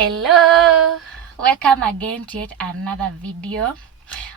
Hello, welcome again to yet another video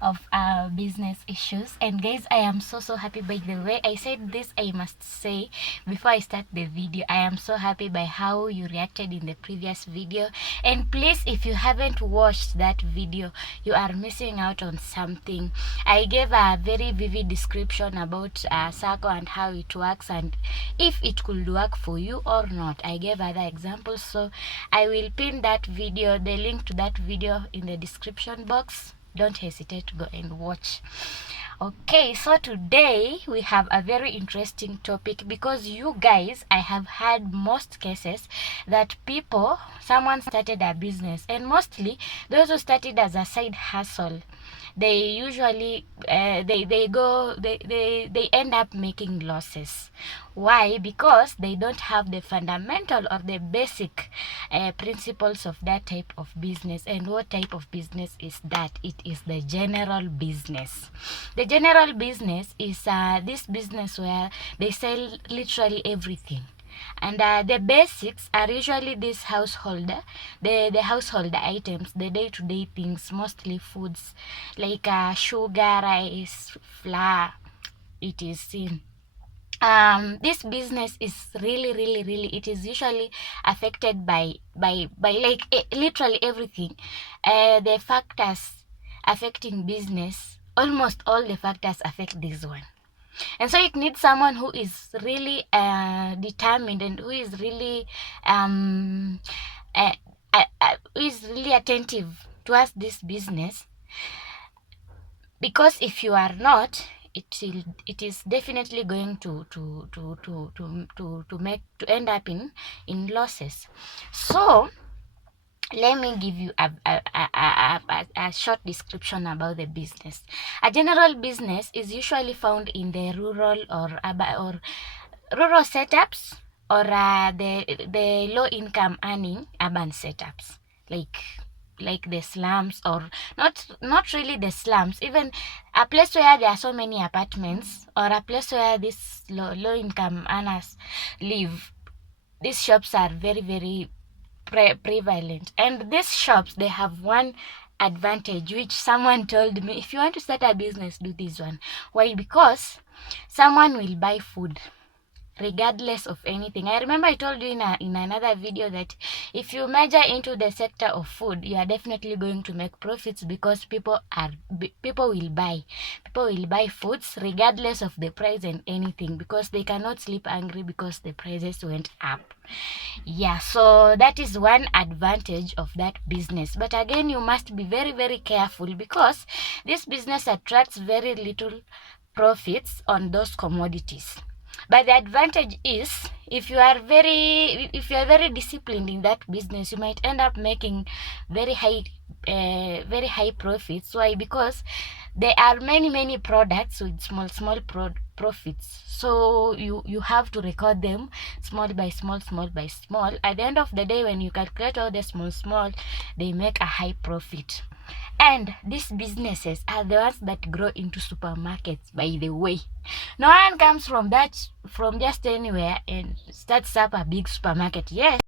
of our business issues. And guys, I am so happy. By the way, I said this, I must say before I start the video, I am so happy by how you reacted in the previous video. And please, if you haven't watched that video, you are missing out on something. I gave a very vivid description about Sacco and how it works and if it could work for you or not. I gave other examples, so I will pin that video, the link to that video, in the description box. Don't hesitate to go and watch. Okay, so today we have a very interesting topic because you guys, I have had most cases that someone started a business, and mostly those who started as a side hustle, they usually they end up making losses. Why? Because they don't have the fundamental or the basic principles of that type of business. And what type of business is that? It is the general business. The general business is this business where they sell literally everything, and the basics are usually this household, the household items, the day-to-day things, mostly foods like sugar, rice, flour. It is seen. This business is really it is usually affected by like literally everything. The factors affecting business, almost all the factors affect this one. And so it needs someone who is really determined and who is really attentive towards this business, because if you are not, it is definitely going to end up in losses. So let me give you a short description about the business. A general business is usually found in the rural or rural setups, or the low income earning urban setups, like the slums, or not really the slums, even a place where there are so many apartments, or a place where these low income earners live. These shops are very prevalent, and these shops, they have one advantage which someone told me: if you want to start a business, do this one. Why? Because someone will buy food regardless of anything. I remember I told you in another video that if you major into the sector of food, you are definitely going to make profits, because people will buy foods regardless of the price and anything, because they cannot sleep hungry because the prices went up. Yeah, so that is one advantage of that business. But again, you must be very careful, because this business attracts very little profits on those commodities. But the advantage is, if you are very disciplined in that business, you might end up making very high profits. Why? Because there are many products with small profits. So you have to record them small by small. At the end of the day, when you calculate all the small, they make a high profit. And these businesses are the ones that grow into supermarkets, by the way. No one comes from just anywhere and starts up a big supermarket. Yes,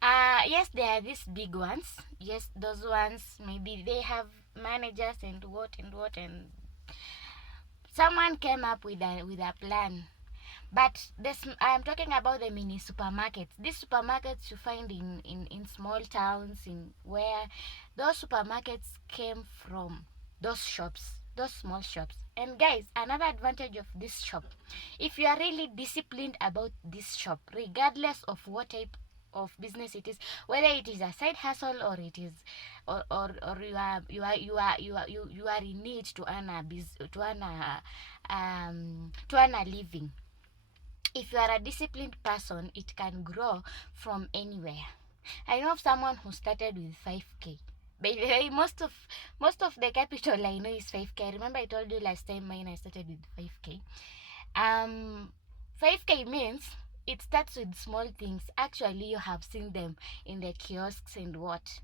there are these big ones. Yes, those ones, maybe they have managers and what, and someone came up with a plan. But I'm talking about the mini supermarkets. These supermarkets you find in small towns, in where those supermarkets came from, those small shops. And guys, another advantage of this shop, if you are really disciplined about this shop, regardless of what type of business it is, whether it is a side hustle, or it is or you are in need to earn a living. If you are a disciplined person, it can grow from anywhere. I know of someone who started with 5k. By the way, most of the capital I know is 5k. I remember I told you last time mine, I started with 5k. 5k means it starts with small things. Actually, you have seen them in the kiosks and what.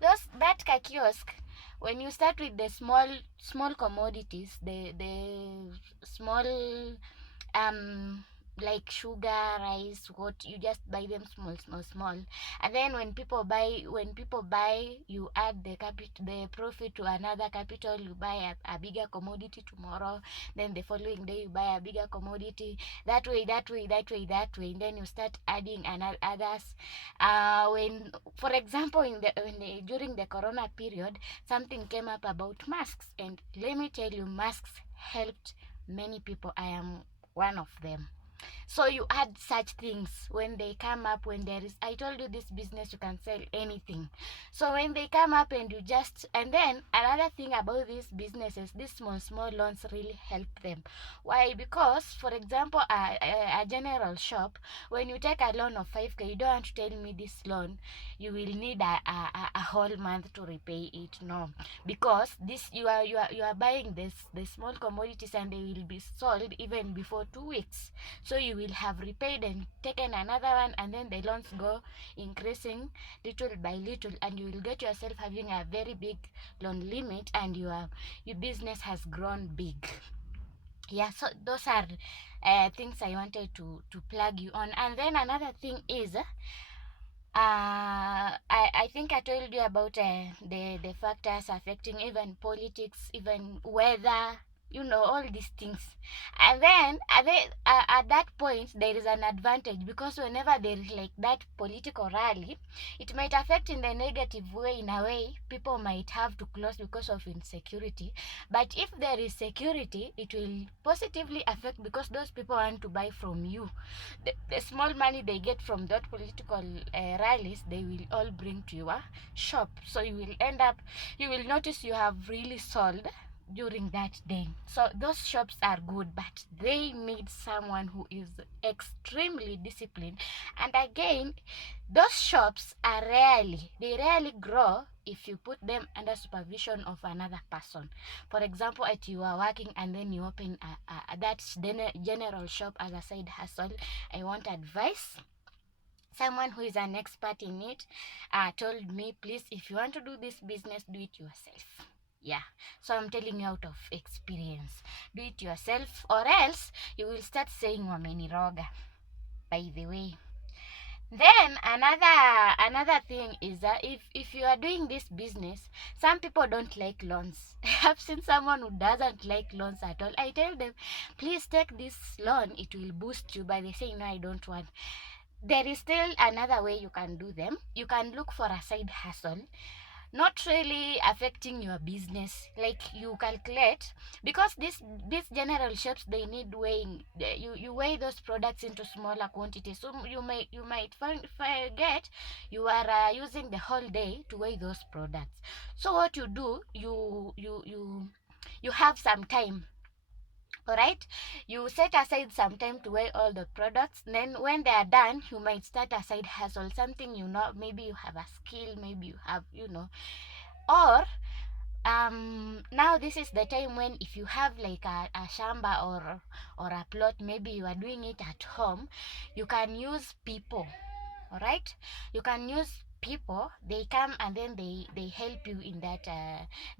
That kiosk, when you start with the small commodities, the small like sugar, rice, what, you just buy them small, and then when people buy, you add the profit to another capital. You buy a bigger commodity tomorrow, then the following day you buy a bigger commodity, that way, and then you start adding another others. When, for example, during the corona period, something came up about masks, and let me tell you, masks helped many people. I am one of them. So you add such things when they come up. When there is, I told you, this business, you can sell anything. So when they come up, and you just, and then another thing about these businesses, these small loans really help them. Why? Because, for example, a general shop, when you take a loan of 5k, you don't want to tell me this loan you will need a whole month to repay it. No, because this, you are buying the small commodities, and they will be sold even before 2 weeks. So you will have repaid and taken another one, and then the loans go increasing little by little, and you will get yourself having a very big loan limit, and your business has grown big. Yeah, so those are things I wanted to plug you on. And then another thing is, I think I told you about the factors affecting even politics, even weather, all these things. And then at that point, there is an advantage, because whenever there is like that political rally, it might affect in the negative way. In a way, people might have to close because of insecurity. But if there is security, it will positively affect, because those people want to buy from you. The small money they get from that political rallies, they will all bring to your shop. So you will notice you have really sold during that day. So those shops are good, but they need someone who is extremely disciplined. And again, those shops they rarely grow if you put them under supervision of another person. For example, if you are working and then you open that general shop as a side hustle, I want advice. Someone who is an expert in it told me, please, if you want to do this business, do it yourself. Yeah, so I'm telling you out of experience, do it yourself, or else you will start saying wameniroga, by the way. Then another thing is that if you are doing this business, some people don't like loans. I have seen someone who doesn't like loans at all. I tell them, please take this loan, it will boost you, but they say, no, I don't want. There is still another way you can do them. You can look for a side hustle, not really affecting your business. Like, you calculate, because these general shops, they need weighing. You weigh those products into smaller quantities, so you might forget you are using the whole day to weigh those products. So what you do, you have some time. All right, you set aside some time to weigh all the products. Then when they are done, you might start a side hustle, something, maybe you have a skill, maybe you have, or now this is the time when, if you have like a shamba or a plot, maybe you are doing it at home, you can use people. All right, you can use people. They come, and then they help you in that.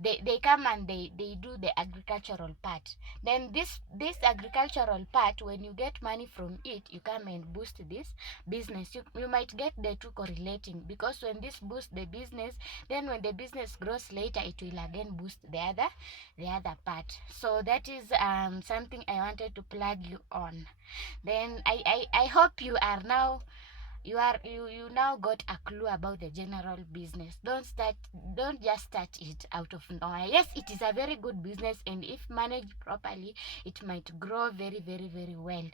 They come, and they do the agricultural part. Then this agricultural part, when you get money from it, you come and boost this business. You might get the two correlating, because when this boosts the business, then when the business grows later, it will again boost the other part. So that is something I wanted to plug you on. Then I hope you are now, you now got a clue about the general business. Don't just start it out of nowhere. Yes, it is a very good business, and if managed properly, it might grow very, very, very well.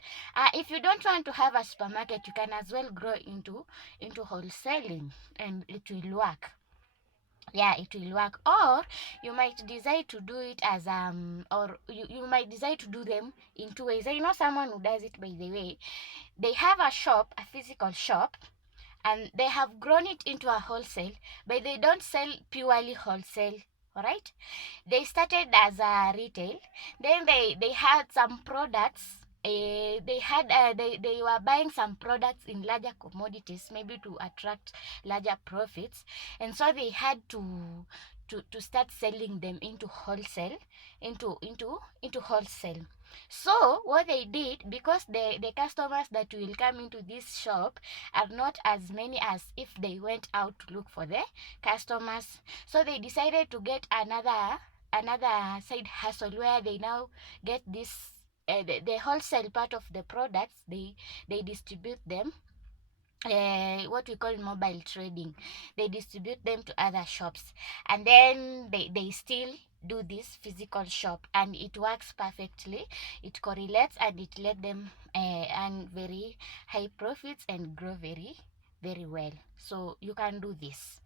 If you don't want to have a supermarket, you can as well grow into wholesaling, and it will work. Yeah, it will work. Or you might decide to do it as or you might decide to do them in two ways. I know someone who does it, by the way. They have a shop, a physical shop, and they have grown it into a wholesale, but they don't sell purely wholesale. All right, they started as a retail. Then they had some products. They were buying some products in larger commodities, maybe to attract larger profits, and so they had to start selling them into wholesale, into wholesale. So what they did, because the customers that will come into this shop are not as many as if they went out to look for the customers, so they decided to get another side hustle where they now get this the wholesale part of the products. They distribute them, what we call mobile trading. They distribute them to other shops, and then they still do this physical shop, and it works perfectly. It correlates, and it let them earn very high profits and grow very very well. So you can do this.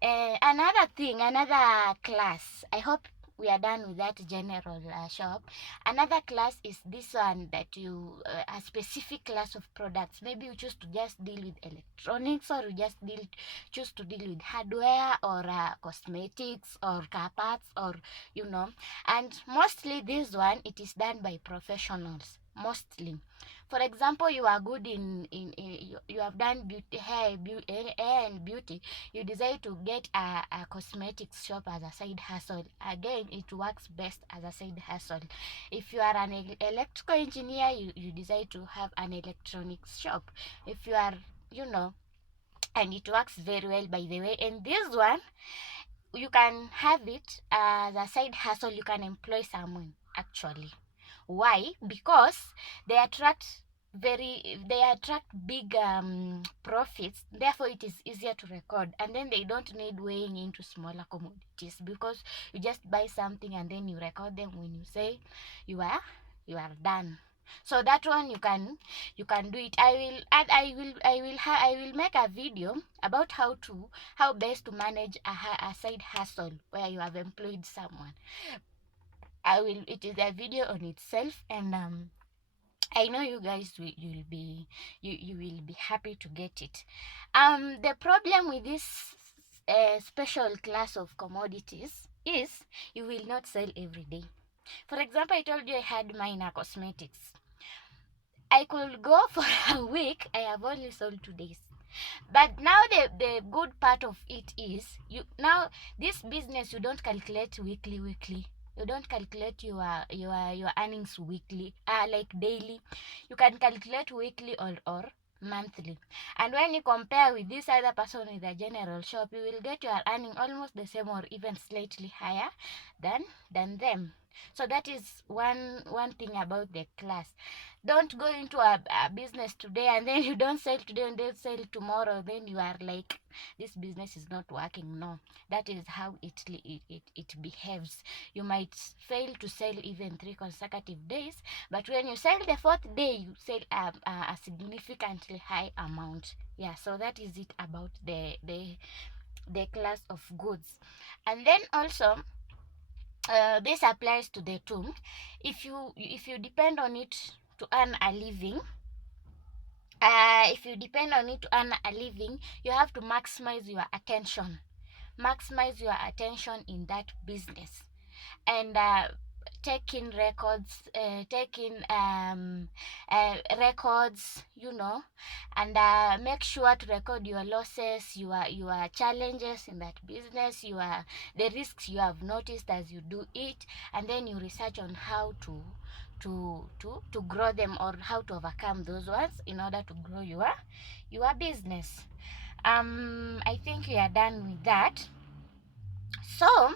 Another thing, another class, I hope we are done with that general shop. Another class is this one, that you a specific class of products. Maybe you choose to just deal with electronics, or you just choose to deal with hardware, or cosmetics, or car parts, or and mostly this one, it is done by professionals mostly. For example, you are good in you have done hair and beauty. You decide to get a cosmetics shop as a side hustle. Again, it works best as a side hustle. If you are an electrical engineer, you decide to have an electronics shop. If you are, and it works very well, by the way. And this one, you can have it as a side hustle. You can employ someone, actually. Why? Because they attract big profits. Therefore it is easier to record, and then they don't need weighing into smaller commodities, because you just buy something and then you record them when you say you are done. So that one, you can do it. I will make a video about how best to manage a side hustle where you have employed someone. It is a video on itself, and I know you guys you will be happy to get it. The problem with this special class of commodities is you will not sell every day. For example, I told you I had minor cosmetics. I could go for a week. I have only sold 2 days. But now the good part of it is, this business, you don't calculate weekly. You don't calculate your earnings weekly, like daily. You can calculate weekly or monthly. And when you compare with this other person with a general shop, you will get your earning almost the same, or even slightly higher than them. So that is one thing about the class. Don't go into a business today, and then you don't sell today and then sell tomorrow, then you are like, this business is not working. No, that is how it behaves. You might fail to sell even 3 consecutive days, but when you sell the 4th day, you sell a significantly high amount. Yeah, so that is it about the class of goods. And then also, this applies to the tool. If you depend on it to earn a living, you have to maximize your attention. Maximize your attention in that business, and take in records, records, and make sure to record your losses, your challenges in that business, the risks you have noticed as you do it, and then you research on how to grow them, or how to overcome those ones in order to grow your business. I think we are done with that. So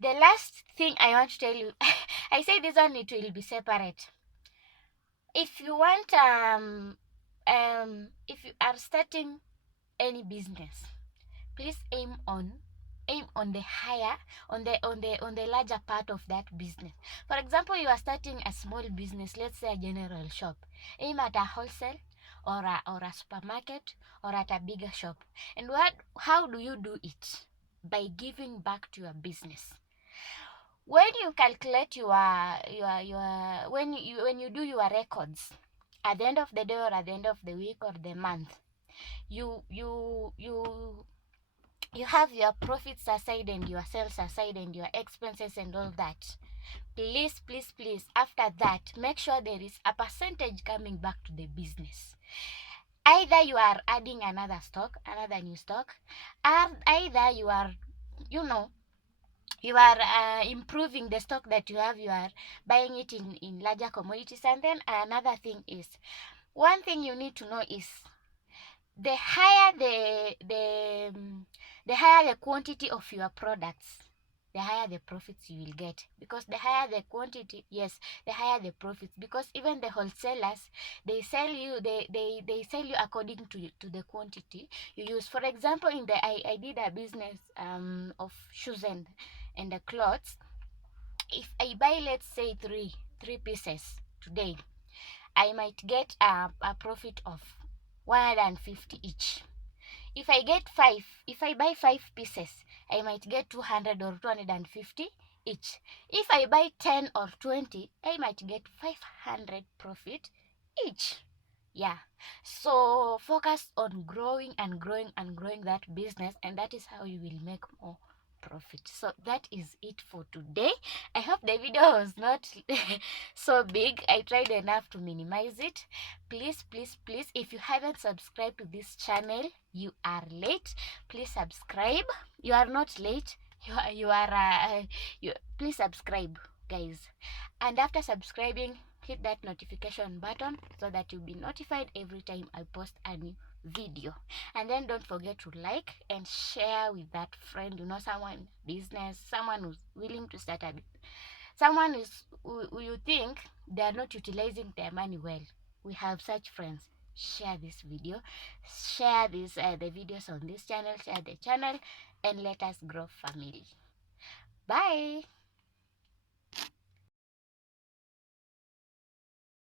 the last thing I want to tell you, I say this one, it will be separate. If you want, if you are starting any business, please aim on the higher, on the larger part of that business. For example, you are starting a small business, let's say a general shop. Aim at a wholesale, or a supermarket, or at a bigger shop. And how do you do it? By giving back to your business. When you calculate when you do your records at the end of the day, or at the end of the week, or the month, you have your profits aside, and your sales aside, and your expenses, and all that. Please, after that, make sure there is a percentage coming back to the business. Either you are adding another new stock, or either you are you are improving the stock that you have, you are buying it in larger commodities. And then another thing is, one thing you need to know is, the higher the higher the quantity of your products, the higher the profits you will get. Because the higher the quantity, yes, the higher the profits. Because even the wholesalers, they sell you, they sell you according to the quantity you use. For example, in the I did a business of shoes and the clothes. If I buy, let's say, three pieces today, I might get a profit of 150 each. If I buy 5 pieces, I might get 200 or 250 each. If I buy 10 or 20, I might get 500 profit each. Yeah. So focus on growing and growing and growing that business, and that is how you will make more profit. So that is it for today. I hope the video was not so big. I tried enough to minimize it. Please, please, please, if you haven't subscribed to this channel, you are late. Please subscribe. You are not late. You please subscribe, guys. And after subscribing, hit that notification button so that you'll be notified every time I post a new video. And then don't forget to like and share with that friend, someone business, someone who's willing to start a business, someone who you think they are not utilizing their money well. We have such friends. Share this video, share this the videos on this channel, share the channel, and let us grow family. Bye.